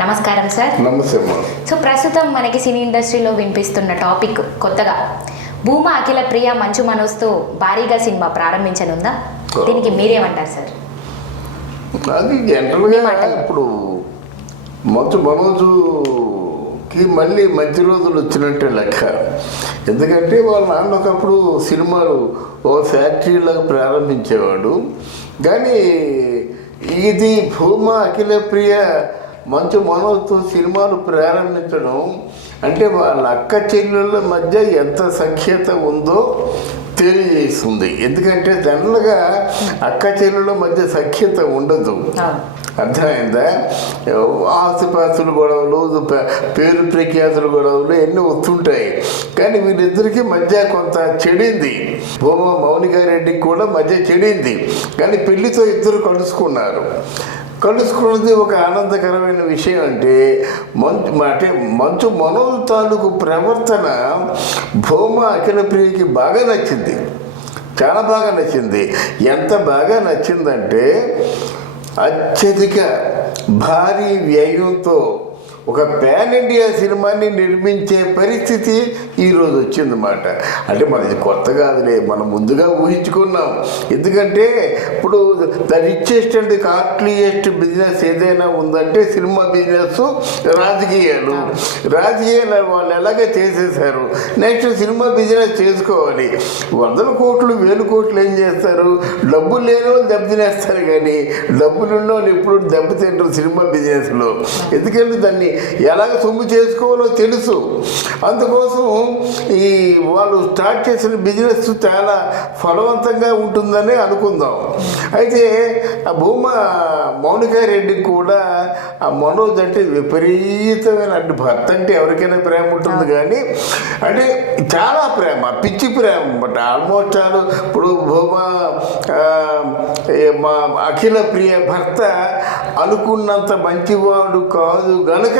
నమస్కారం సార్. నమస్తే అమ్మా. సో ప్రస్తుతం మనకి సినీ ఇండస్ట్రీలో వినిపిస్తున్న టాపిక్ కొత్తగా భూమా అఖిల ప్రియ మంచు మనోజ్తో భారీగా సినిమా ప్రారంభించనుందా? దీనికి మీరేమంటారు సార్? అది జనరల్గా ఇప్పుడు మంచు మనోజ్కి మళ్ళీ మంచి రోజులు వచ్చినట్టే లెక్క. ఎందుకంటే వాళ్ళ నాన్న ఒకప్పుడు సినిమాలు ఓ ఫ్యాక్టరీలాగా ప్రారంభించేవాడు. కానీ ఇది భూమా అఖిల ప్రియ మంచు మనోజ్తో సినిమాలు ప్రారంభించడం అంటే వాళ్ళ అక్క చెల్లెళ్ళ మధ్య ఎంత సఖ్యత ఉందో తెలియజేస్తుంది. ఎందుకంటే జనరల్గా అక్క చెల్లెళ్ళ మధ్య సఖ్యత ఉండదు, అర్థమైందా? ఆస్తిపాస్తులు గొడవలు, పేరు ప్రఖ్యాతులు గొడవలు ఎన్ని వస్తుంటాయి. కానీ వీళ్ళిద్దరికీ మధ్య కొంత చెడింది. భూమా మౌనికారెడ్డికి కూడా మధ్య చెడింది. కానీ పెళ్లితో ఇద్దరు కలుసుకున్నది ఒక ఆనందకరమైన విషయం. అంటే మంచు మనోజ్ తాలూకు ప్రవర్తన భూమా అఖిల ప్రియకి బాగా నచ్చింది, చాలా బాగా నచ్చింది. ఎంత బాగా నచ్చిందంటే అత్యధిక భారీ వ్యయంతో ఒక పాన్ ఇండియా సినిమాని నిర్మించే పరిస్థితి ఈరోజు వచ్చిందన్నమాట. అంటే మనది కొత్త కాదులే, మనం ముందుగా ఊహించుకున్నాం. ఎందుకంటే ఇప్పుడు the richest and costliest business ఏదైనా ఉందంటే సినిమా బిజినెస్, రాజకీయాలు వాళ్ళు ఎలాగే చేసేసారు. నెక్స్ట్ సినిమా బిజినెస్ చేసుకోవాలి. 100 కోట్లు 1000 కోట్లు ఏం చేస్తారు? డబ్బులు లేని వాళ్ళు దెబ్బతినేస్తారు, కానీ డబ్బులున్న వాళ్ళు ఎప్పుడు దెబ్బతింటారు సినిమా బిజినెస్లో. ఎందుకంటే దాన్ని ఎలాగ సొమ్ము చేసుకోవాలో తెలుసు. అందుకోసం ఈ వాళ్ళు స్టార్ట్ చేసిన బిజినెస్ చాలా ఫలవంతంగా ఉంటుందని అనుకుందాం. అయితే ఆ భూమా మౌనికారెడ్డికి కూడా ఆ మనోజ్ అంటే విపరీతమైన, అంటే భర్త అంటే ఎవరికైనా ప్రేమ ఉంటుంది, కానీ అంటే చాలా ప్రేమ, పిచ్చి ప్రేమ అన్నమాట. ఆల్మోస్ట్ ఇప్పుడు భూమా మా అఖిల ప్రియ భర్త అనుకున్నంత మంచివాడు కాదు గనక,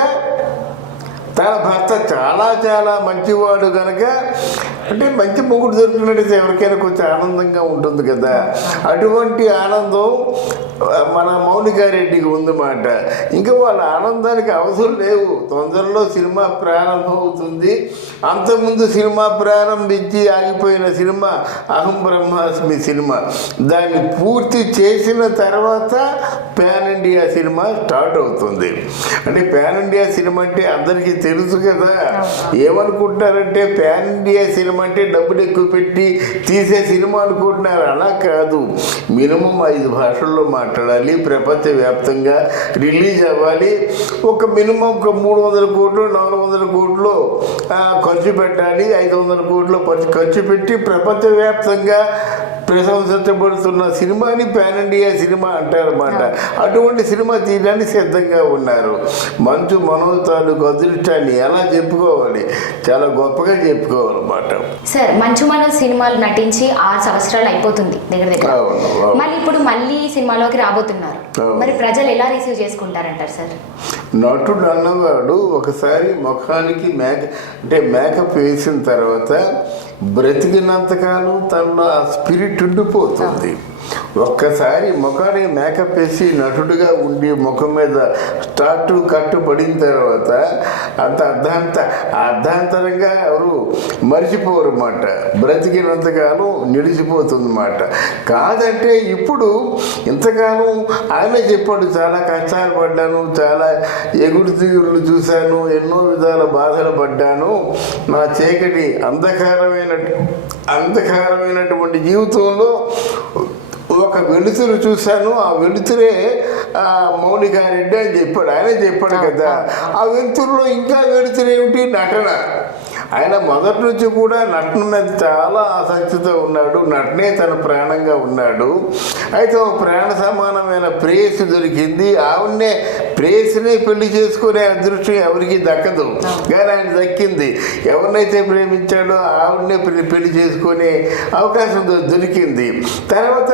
తన భర్త చాలా చాలా మంచివాడు కనుక, అంటే మంచి మొగుడు దొరికినట్టయితే ఎవరికైనా కొంచెం ఆనందంగా ఉంటుంది కదా. అటువంటి ఆనందం మన మౌనికారెడ్డికి ఉందన్నమాట. ఇంకా వాళ్ళ ఆనందానికి అవసరం లేవు. తొందరలో సినిమా ప్రారంభం అవుతుంది. అంతకుముందు సినిమా ప్రారంభించి ఆగిపోయిన సినిమా అహం బ్రహ్మాస్మి సినిమా, దాన్ని పూర్తి చేసిన తర్వాత పాన్ ఇండియా సినిమా స్టార్ట్ అవుతుంది. అంటే పాన్ ఇండియా సినిమా అంటే అందరికీ తెలుసు కదా. ఏమనుకుంటారంటే పాన్ ఇండియా సినిమా అంటే డబ్బులు ఎక్కువ పెట్టి తీసే సినిమా అనుకుంటున్నారు. అలా కాదు. మినిమం 5 భాషల్లో మాట్లాడాలి, ప్రపంచవ్యాప్తంగా రిలీజ్ అవ్వాలి. ఒక మినిమం ఒక 300 కోట్లు 400 కోట్లు ఖర్చు పెట్టాలి. 500 కోట్లు ఖర్చు పెట్టి ప్రపంచవ్యాప్తంగా ప్రశంసించబడుతున్న సినిమాని పాన్ ఇండియా సినిమా అంటారన్నమాట. అటువంటి సినిమా తీయడానికి సిద్ధంగా ఉన్నారు. మంచు మనోజ్ తాలూకు అదృష్టాన్ని ఎలా చెప్పుకోవాలి, చాలా గొప్పగా చెప్పుకోవాలన్నమాట. సార్, మంచు మనోజ్ సినిమాలు నటించి 6 సంవత్సరాలు అయిపోతుంది దగ్గర. మళ్ళీ సినిమాలోకి రాబోతున్నారు. మరి ప్రజలు ఎలా రిసీవ్ చేసుకుంటారంటారు సార్? నటుడు అన్నవాడు ఒకసారి ముఖానికి మేకప్ వేసిన తర్వాత బ్రతికినంతకాలం తనలో ఆ స్పిరిట్ ఉండిపోతుంది. ఒక్కసారి ముఖానికి మేకప్ వేసి నటుడిగా ఉండి ముఖం మీద కట్టు పడిన తర్వాత అర్ధాంతరంగా ఎవరు మర్చిపోరు అన్నమాట. బ్రతికినంతకాలం నిలిచిపోతుందన్నమాట. కాదంటే ఇప్పుడు ఇంతకాలం ఆయనే చెప్పాడు, చాలా కష్టాలు పడ్డాను, చాలా ఎగుడు దిగుడులు చూశాను, ఎన్నో విధాల బాధలు పడ్డాను, నా చీకటి అంధకారమైనటువంటి జీవితంలో ఒక వెలుతురు చూశాను, ఆ వెలుతురే మౌనికారెడ్డి అని చెప్పాడు. ఆయనే చెప్పాడు కదా. ఆ వెలుతురులో ఇంకా వెలుతురు ఏమిటి? నటన. ఆయన మొదటి నుంచి కూడా నటన మీద చాలా ఆసక్తితో ఉన్నాడు. నటనే తన ప్రాణంగా ఉన్నాడు. అయితే ఒక ప్రాణ సమానమైన ప్రేయసి దొరికింది. ఆవిడనే ప్రేయసినే పెళ్లి చేసుకునే అదృష్టం ఎవరికి దక్కదు, కానీ ఆయన దక్కింది. ఎవరినైతే ప్రేమించాడో ఆవిడనే పెళ్లి చేసుకునే అవకాశం దొరికింది. తర్వాత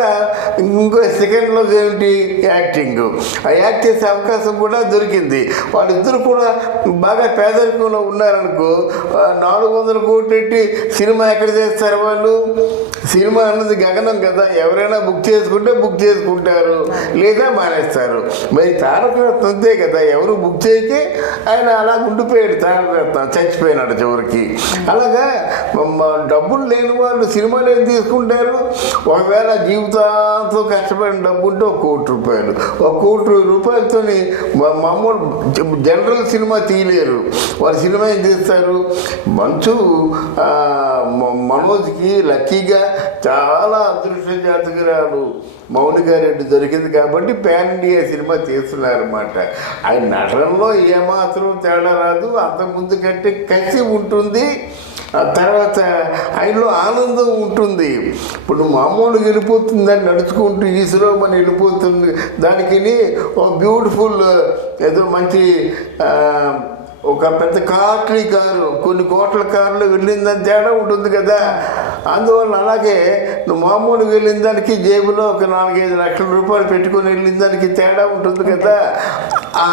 ఇంకో సెకండ్లో ఏమిటి? యాక్టింగ్. ఆ యాక్ట్ చేసే అవకాశం కూడా దొరికింది. వాళ్ళిద్దరు కూడా బాగా పేదరికంలో ఉన్నారనుకో, 400 కోట్లు పెట్టి సినిమా ఎక్కడ చేస్తారు వాళ్ళు? సినిమా అన్నది గగనం కదా, ఎవరైనా బుక్ చేసుకుంటే బుక్ చేసుకుంటారు, లేదా మానేస్తారు. మరి తారక రత్నం అంతే కదా, ఎవరు బుక్ చేయకే ఆయన అలా ఉండిపోయాడు. తారక రత్నం చచ్చిపోయినాడు చివరికి. అలాగా డబ్బులు లేని వాళ్ళు సినిమాలు ఏం తీసుకుంటారు? ఒకవేళ జీవితాంతం కష్టపడిన డబ్బు ఉంటే 1 కోటి రూపాయలు, 1 కోటి రూపాయలతో మామూలు జనరల్ సినిమా తీయలేరు. వాళ్ళు సినిమా ఏం చేస్తారు? మంచు మనోజ్కి లక్కీగా చాలా అదృష్ట జాతకురాలు మౌనికారెడ్డి దొరికింది కాబట్టి పాన్ ఇండియా సినిమా తీస్తున్నారన్నమాట. ఆయన నటనలో ఏమాత్రం తేడా రాదు, అంతకుముందు కంటే కసి ఉంటుంది, తర్వాత ఆయనలో ఆనందం ఉంటుంది. ఇప్పుడు మామూలుగా వెళ్ళిపోతుందని నడుచుకుంటూ ఈశ్వరో మన వెళ్ళిపోతుంది, దానికి ఒక బ్యూటిఫుల్ ఏదో మంచి ఒక పెద్ద కాస్ట్లీ కారు, కొన్ని కోట్ల కారులో వెళ్ళిందని తేడా ఉంటుంది కదా. అందువల్ల అలాగే నువ్వు మామూలుగా వెళ్ళిన దానికి జేబులో ఒక 4-5 లక్షల రూపాయలు పెట్టుకొని వెళ్ళిన దానికి తేడా ఉంటుంది కదా. ఆ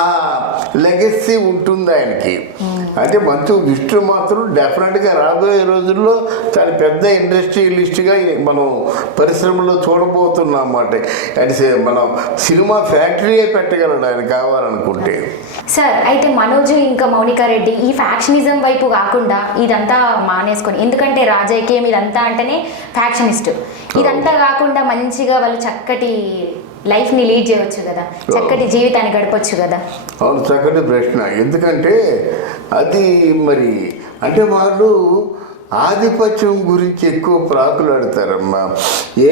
లెగసీ ఉంటుంది ఆయనకి. అంటే మంచు విష్ణు మాత్రం డెఫినెట్గా రాబోయే రోజుల్లో చాలా పెద్ద ఇండస్ట్రియలిస్ట్గా మనం పరిశ్రమలో చూడబోతున్నాం అన్నమాట. అంటే మనం సినిమా ఫ్యాక్టరీయే పెట్టగలడు ఆయన కావాలనుకుంటే. సార్, అయితే మనోజ్ ఇంకా మౌనికారెడ్డి ఈ ఫ్యాక్షనిజం వైపు కాకుండా ఇదంతా మానేసుకొని, ఎందుకంటే రాజకీయం ఇదంతా అంటేనే ఫ్యాక్షనిస్ట్, ఇదంతా కాకుండా మంచిగా వాళ్ళు చక్కటి లైఫ్ని లీడ్ చేయవచ్చు కదా, చక్కటి జీవితాన్ని గడపచ్చు కదా. అవును, చక్కటి ప్రశ్న. ఎందుకంటే అది మరి అంటే వాళ్ళు ఆధిపత్యం గురించి ఎక్కువ ప్రాకులాడతారమ్మా.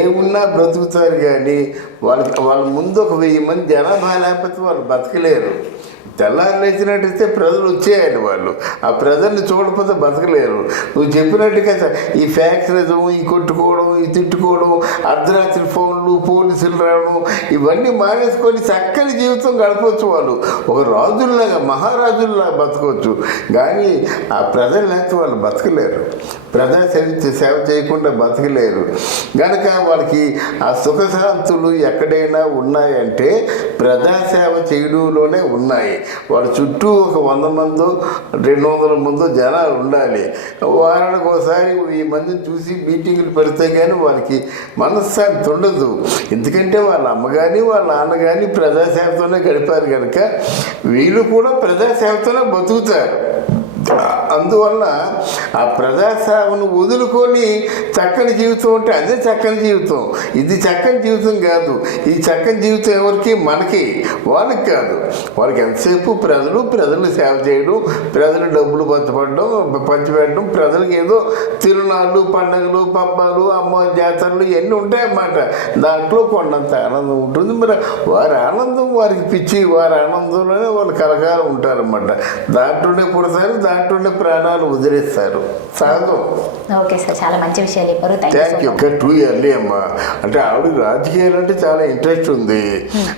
ఏమున్నా బ్రతుకుతారు కానీ వాళ్ళ ముందు ఒక 1000 మంది జనాభా లేకపోతే వాళ్ళు బతకలేరు. తెల్లారు లేచినట్టయితే ప్రజలు వచ్చేయాలి, వాళ్ళు ఆ ప్రజల్ని చూడకపోతే బతకలేరు. నువ్వు చెప్పినట్టుగా ఈ ఫ్యాక్టరీజం, ఈ కొట్టుకోవడం, ఈ తిట్టుకోవడం, అర్ధరాత్రి ఫోన్లు, పోలీసులు రావడం, ఇవన్నీ మానేసుకొని చక్కని జీవితం గడపవచ్చు. వాళ్ళు ఒక రాజుల్లాగా, మహారాజుల్లాగా బతకవచ్చు. కానీ ఆ ప్రజలు లేకపోతే వాళ్ళు బతకలేరు, ప్రజా సేవ చేయకుండా బతకలేరు. కనుక వాళ్ళకి ఆ సుఖశాంతులు ఎక్కడైనా ఉన్నాయంటే ప్రజాసేవ చేయడంలోనే ఉన్నాయి. వాళ్ళ చుట్టూ ఒక 100 మందో 200 మందో జనాలు ఉండాలి. వారానికి ఒకసారి 1000 మందిని చూసి మీటింగులు పెడితే కానీ వాళ్ళకి మనశ్శాంతి ఉండదు. ఎందుకంటే వాళ్ళ అమ్మ కానీ వాళ్ళ నాన్న కానీ ప్రజాసేవతోనే గడిపారు కనుక వీళ్ళు కూడా ప్రజాసేవతోనే బతుకుతారు. అందువల్ల ఆ ప్రజాసేవను వదులుకొని చక్కని జీవితం ఉంటే అదే చక్కని జీవితం. ఇది చక్కని జీవితం కాదు. ఈ చక్కని జీవితం ఎవరికి? మనకి, వాళ్ళకి కాదు. వాళ్ళకి ఎంతసేపు ప్రజలు సేవ చేయడం, ప్రజలు డబ్బులు పంచిపెట్టడం, ప్రజలకు ఏదో తిరునాళ్ళు, పండుగలు, పబ్బాలు, అమ్మ జాతరలు ఇవన్నీ ఉంటాయన్నమాట. దాంట్లో కొండంత ఆనందం ఉంటుంది. మరి వారి ఆనందం వారికి పిచ్చి, వారి ఆనందంలోనే వాళ్ళు కలకాలం ఉంటారన్నమాట. దాంట్లోనే పుడతారు, దాంట్లోనే ప్రాణాలు వదిలేస్తారు. సహజం. ఓకే సార్, చాలా మంచి విషయాలు చెప్పారు. Thank you. టూ ఇయర్లీ అమ్మా. అంటే ఆవిడకి రాజకీయాలు అంటే చాలా ఇంట్రెస్ట్ ఉంది.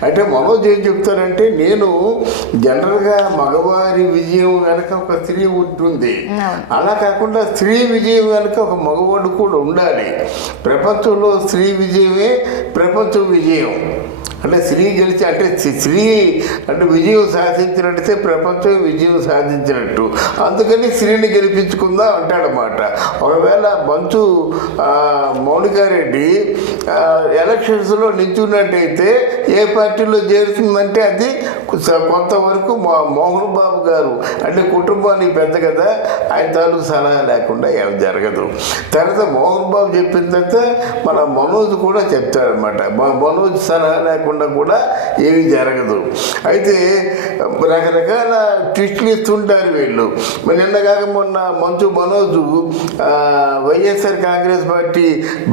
అంటే మనోజ్ ఏం చెప్తారంటే, నేను జనరల్గా మగవారి విజయం వెనక ఒక స్త్రీ ఉంటుంది, అలా కాకుండా స్త్రీ విజయం వెనక ఒక మగవాడు కూడా ఉండాలి. ప్రపంచంలో స్త్రీ విజయమే ప్రపంచం విజయం. అంటే స్త్రీ గెలిచి అంటే స్త్రీ అంటే విజయం సాధించినట్టయితే ప్రపంచం విజయం సాధించినట్టు. అందుకని స్త్రీని గెలిపించుకుందాం అంటాడనమాట. ఒకవేళ మంచు మౌనికారెడ్డి ఎలక్షన్స్లో నిల్చున్నట్టయితే ఏ పార్టీలో చేరుతుందంటే అది కొంతవరకు మోహన్ బాబు గారు అంటే కుటుంబానికి పెద్ద కదా, ఆయన తాలూకు సలహా లేకుండా ఏం జరగదు. తర్వాత మోహన్ బాబు చెప్పిన తర్వాత మన మనోజ్ కూడా చెప్తాడనమాట. మనోజ్ సలహా లేకుండా కూడా ఏమీ జరగదు. అయితే రకరకాల ట్విస్టులు ఇస్తుంటారు వీళ్ళు. నిన్నగాక మొన్న మంచు మనోజు వైఎస్ఆర్ కాంగ్రెస్ పార్టీ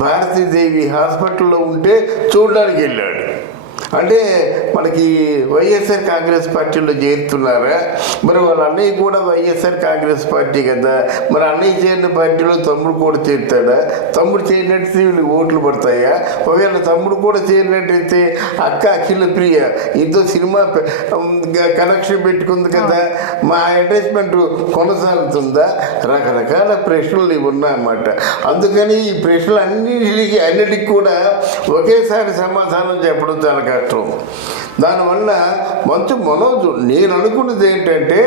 భారతీదేవి హాస్పిటల్లో ఉంటే చూడడానికి వెళ్ళాడు. అంటే మనకి వైఎస్ఆర్ కాంగ్రెస్ పార్టీలో చేరుతున్నారా? మరి వాళ్ళ అన్నయ్య కూడా వైఎస్ఆర్ కాంగ్రెస్ పార్టీ కదా, మరి అన్నయ్య చేరిన పార్టీలో తమ్ముడు కూడా చేరుతాడా? తమ్ముడు చేరినట్టయితే వీళ్ళు ఓట్లు పడతాయా? ఒకవేళ తమ్ముడు కూడా చేరినట్టయితే అక్క అఖిల ప్రియ ఇంతో సినిమా కనెక్షన్ పెట్టుకుంది కదా, మా అటాచ్మెంట్ కొనసాగుతుందా? రకరకాల ప్రశ్నలు ఇవి ఉన్నాయన్నమాట. అందుకని ఈ ప్రశ్నలు అన్నిటికీ కూడా ఒకేసారి సమాధానం చెప్పడం చాలా కష్టం. దానివల్ల మంచు మనోజ్ నేను అనుకున్నది ఏంటంటే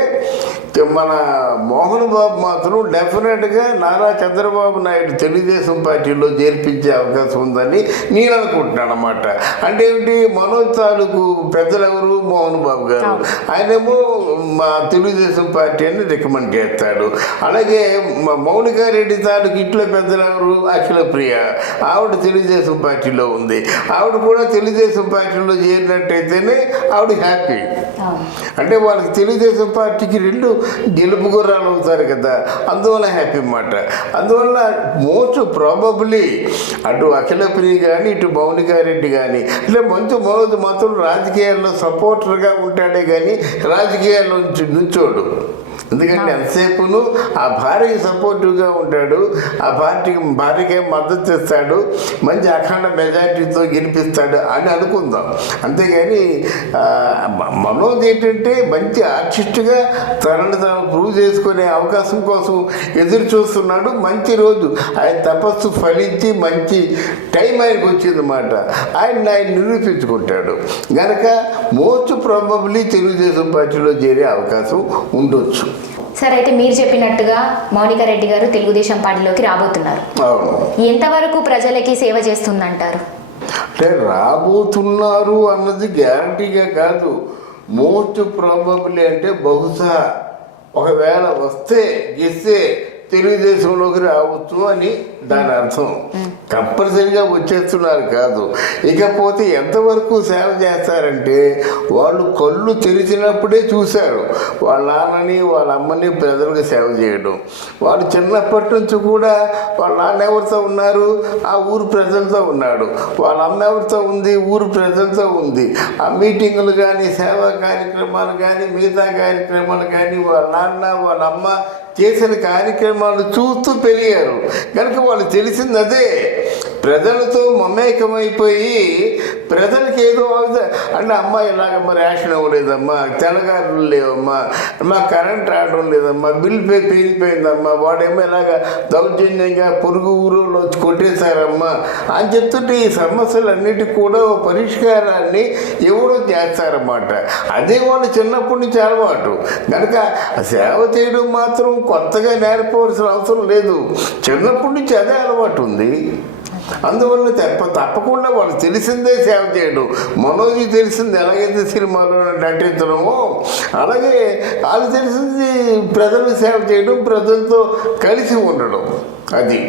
మన మోహన్ బాబు మాత్రం డెఫినెట్గా నారా చంద్రబాబు నాయుడు తెలుగుదేశం పార్టీలో చేర్పించే అవకాశం ఉందని నేను అనుకుంటున్నాను అన్నమాట. అంటే ఏమిటి, మనోజ్ తాలూకు పెద్దలు ఎవరు, మోహన్ బాబు గారు, ఆయనేమో మా తెలుగుదేశం పార్టీ అని రికమెండ్ చేస్తాడు. అలాగే మౌనికారెడ్డి తాలూకు ఇంట్లో పెద్దలు ఎవరు, అఖిల ప్రియ, ఆవిడ తెలుగుదేశం పార్టీలో ఉంది. ఆవిడ కూడా తెలుగుదేశం పార్టీలో చేరినట్టయితేనే ఆవిడ హ్యాపీ. అంటే వాళ్ళకి తెలుగుదేశం పార్టీకి రెండు గెలుపు గుర్రాలు అవుతారు కదా, అందువల్ల హ్యాపీ అన్నమాట. అందువల్ల మోస్ట్ ప్రాబబ్లీ అటు అఖిల ప్రియ కానీ ఇటు మౌనికారెడ్డి కానీ అంటే మంచు మనోజ్ మాత్రం రాజకీయాల్లో సపోర్టర్గా ఉంటాడే కానీ రాజకీయాల్లో నుంచోడు. ఎందుకంటే ఎంతసేపును ఆ భార్యకి సపోర్టివ్గా ఉంటాడు, ఆ భార్యకి మద్దతు ఇస్తాడు, మంచి అఖండ మెజార్టీతో గెలిపిస్తాడు అని అనుకుందాం. అంతేగాని మనోజ్ ఏంటంటే మంచి ఆర్టిస్ట్గా తనను తాను ప్రూవ్ చేసుకునే అవకాశం కోసం ఎదురు చూస్తున్నాడు. మంచి రోజు ఆయన తపస్సు ఫలించి మంచి టైం ఆయనకు వచ్చిందన్నమాట. ఆయన నిరూపించుకుంటాడు గనక మోస్ట్ ప్రాబబ్లీ తెలుగుదేశం పార్టీలో చేరే అవకాశం ఉండొచ్చు. సార్, అయితే మీరు చెప్పినట్టుగా మౌనికా రెడ్డి గారు తెలుగుదేశం పార్టీలోకి రాబోతున్నారు. ఎంతవరకు ప్రజలకి సేవ చేస్తుందంటారు? అంటే రాబోతున్నారు అన్నది గ్యారంటీగా కాదు, మోస్ట్ ప్రాబబ్లీ అంటే బహుశా ఒకవేళ వస్తే గెస్తే తెలుగుదేశంలోకి రావచ్చు అని దాని అర్థం. కంపల్సరిగా వచ్చేస్తున్నారు కాదు. ఇకపోతే ఎంతవరకు సేవ చేస్తారంటే వాళ్ళు కళ్ళు తెరిచినప్పుడే చూశారు వాళ్ళ నాన్నని వాళ్ళ అమ్మని ప్రజలకు సేవ చేయడం. వాళ్ళు చిన్నప్పటి నుంచి కూడా వాళ్ళ నాన్న ఎవరితో ఉన్నారు, ఆ ఊరు ప్రజలతో ఉన్నాడు. వాళ్ళ అమ్మ ఎవరితో ఉంది, ఊరు ప్రజలతో ఉంది. ఆ మీటింగులు కానీ సేవా కార్యక్రమాలు కానీ మిగతా కార్యక్రమాలు కానీ వాళ్ళ నాన్న వాళ్ళ అమ్మ చేసిన కార్యక్రమాలు చూస్తూ పెరిగారు కనుక వాళ్ళు తెలిసింది అదే. ప్రజలతో మమేకమైపోయి ప్రజలకి ఏదో అంటే అమ్మ ఇలాగమ్మా రేషన్ ఇవ్వలేదమ్మా, తెల్లగారులు లేవమ్మా, మా కరెంట్ రావడం లేదమ్మా, బిల్ పేలిపోయిందమ్మా, వాడేమో ఇలాగ దౌర్జన్యంగా పొరుగు ఊరులో వచ్చి కొట్టేశారమ్మా అని చెప్తుంటే ఈ సమస్యలన్నిటికీ కూడా పరిష్కారాన్ని ఎవరో చేస్తారన్నమాట. అదే వాళ్ళు చిన్నప్పటి నుంచి అలవాటు కనుక సేవ చేయడం మాత్రం కొత్తగా నేర్పవలసిన అవసరం లేదు, చిన్నప్పటి నుంచి అదే అలవాటు ఉంది. అందువల్ల తప్పకుండా వాళ్ళు తెలిసిందే సేవ చేయడం. మనోజ్ తెలిసింది ఎలాగైతే సినిమాలో నటించడమో అలాగే వాళ్ళు తెలిసింది ప్రజలకు సేవ చేయడం, ప్రజలతో కలిసి ఉండడం. అది